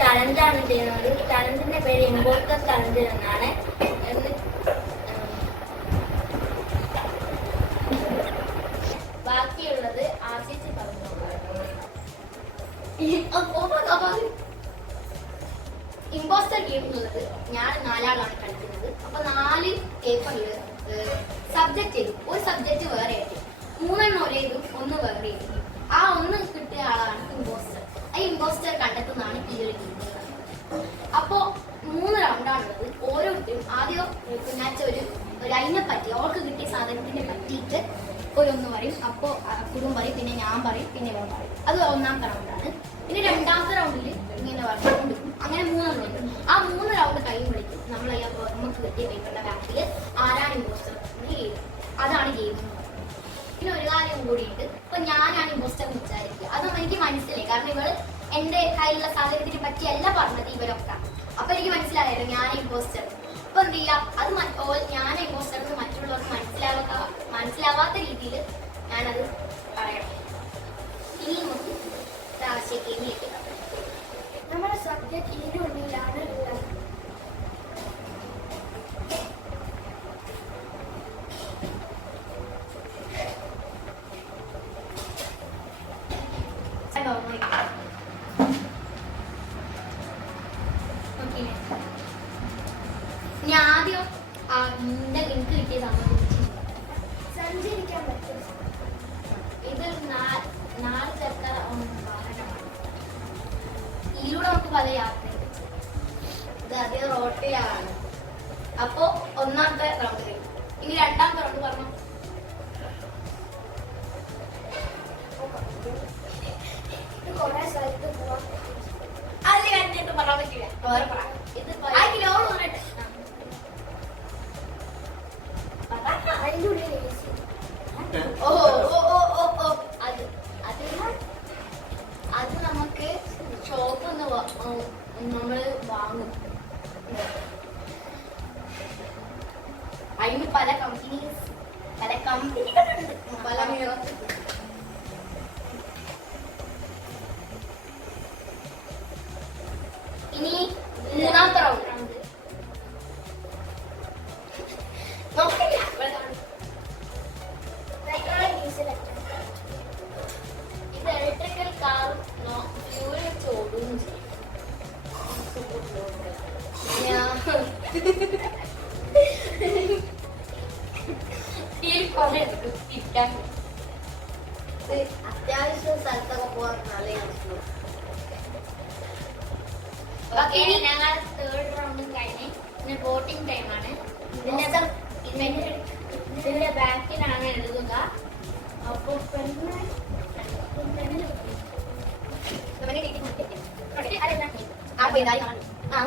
ചലഞ്ചാണ് ചെയ്യുന്നത്. ചലഞ്ചിന്റെ പേര് importer challenge എന്നാണ്. എന്ന് ബാക്കിയുള്ളത് ആശിച്ച് പറഞ്ഞു ഇമ്പോസ്റ്റർ ഗെയിമിലുള്ളത് ഞാൻ നാലാളാണ് കളിക്കുന്നത്. അപ്പൊ നാല് പേപ്പറിൽ സബ്ജക്റ്റ് ചെയ്തു ഒരു സബ്ജക്റ്റ് വേറെ ആയിട്ട്. മൂന്നെണ്ണം ഒരേ ഒന്ന് വേറെ ആയിട്ട് ആ ഒന്ന് കിട്ടിയ ആളാണ് ഇമ്പോസ്റ്റർ കണ്ടെത്തുന്നതാണ് ഈ ഒരു ഗെയിം അപ്പോ മൂന്ന് റൗണ്ടാണുള്ളത് ഓരോരുത്തരും ആദ്യം കുഞ്ഞാച്ച ഒരു ഒരു അതിനെ പറ്റി ഓർക്ക് കിട്ടിയ സാധനത്തിനെ പറ്റിയിട്ട് ഒരു ഒന്ന് പറയും. അപ്പോ കുടും പറയും പിന്നെ ഞാൻ പറയും പിന്നെ ഇവൻ പറയും. അത് ഒന്നാമത്തെ റൗണ്ടാണ് പിന്നെ രണ്ടാമത്തെ റൗണ്ടിൽ ഇങ്ങനെ പറഞ്ഞുകൊണ്ട് അങ്ങനെ മൂന്നാം റൗണ്ട് ആ മൂന്ന് റൗണ്ട് കഴിയുമ്പോഴേക്കും നമ്മൾ അയ്യാ നമുക്ക് കിട്ടിയ പേപ്പറിന്റെ ബാക്കിൽ ആരാണ് ഇമ്പോസ്റ്റർ ഗെയിം അതാണ് ഗെയിം പിന്നെ ഒരു കാര്യം കൂടിയിട്ട് ഇപ്പൊ ഞാനാണ് ഇമ്പോസ്റ്റർ എന്ന് വിചാരിക്കുക. അതൊന്നും എനിക്ക് മനസ്സിലായി. കാരണം ഇവൾ എന്റെ കയ്യിലുള്ള സാധനത്തിനെ പറ്റിയല്ല പറഞ്ഞത് ഇവരൊക്കെ. അപ്പൊ എനിക്ക് മനസ്സിലായല്ലോ ഞാൻ ഇമ്പോസ്റ്റർ അപ്പൊ എന്ത് ചെയ്യാ അത് ഞാൻ എന്ന് മറ്റുള്ളവർക്ക് മനസ്സിലാവാത്ത മനസ്സിലാവാത്ത രീതിയിൽ ഞാനത് പറയണം. ഇനി നമുക്ക് ആശയക്കേമിലേക്ക് നമ്മുടെ സബ്ജക്ട് ഇതിനുള്ളിലാണ് ഇനി ആദ്യം എനിക്ക് കിട്ടിയ സംഭവം സഞ്ചരിക്കാൻ പറ്റും. ഇത് നാല് ചക്ര വാഹനമാണ്. ഇതിലൂടെ നമുക്ക് പല യാത്രയുണ്ട് ഇത് അധികം റോട്ടിലാണ്. അപ്പോ ഒന്നാമത്തെ റൗണ്ട് കഴിഞ്ഞു ഇനി രണ്ടാമത്തെ റൗണ്ട് പറഞ്ഞു? നമ്മൾ വാങ്ങും. അതിന് പല കമ്പനീസ് പല കമ്പനികളുണ്ട് പല ഇനി അത്യാവശ്യം സ്ഥലത്തൊക്കെ പോകാൻ നല്ല ഞങ്ങൾ തേർഡ് റൗണ്ടും കഴിഞ്ഞ് പിന്നെ ബോട്ടിംഗ് ടൈമാണ് ഇതിന്റെ ഇതിന്റെ ബാക്കിലാണ് എഴുതുക അപ്പോൾ ആ പോയി ആ,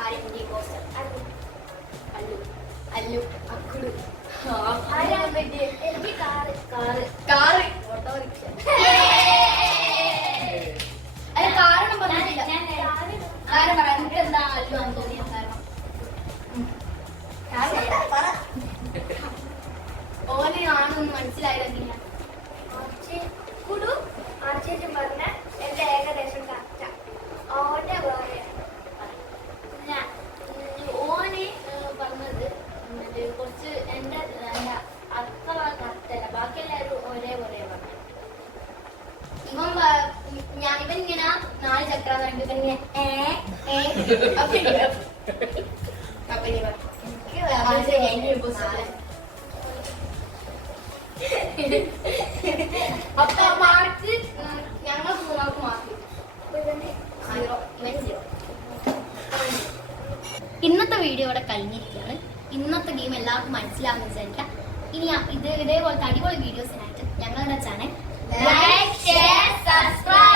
ആരെങ്കിലും പോസ്റ്റർ അല്ലു അല്ലു അക്കുടു ആരാണ് എനിക്ക് കാറ് കാറ് കാറ് ഓട്ടോറിക്ഷ ഒരേപോലെ പോലെ ഇവൻ ഞാൻ ഇവൻ ഇങ്ങനെ നാല് ചക്ര ഇവൻ ഇങ്ങനെ അപ്പൊ എനിക്ക് വേറെ. അപ്പൊ മാർക്ക് ഞങ്ങൾ മൂന്നാൾക്ക് മാർക്ക് ഇന്നത്തെ വീഡിയോ ഇവിടെ കഴിഞ്ഞിരിക്കുകയാണ്. ഇന്നത്തെ ഗെയിം എല്ലാവർക്കും മനസ്സിലാവുന്ന വിചാരിക്കാം. ഇനി ഇത് ഇതേപോലത്തെ അടിപൊളി വീഡിയോസിനായിട്ട് ഞങ്ങളുടെ ചാനൽ ലൈക്ക് ഷെയർ സബ്സ്ക്രൈബ്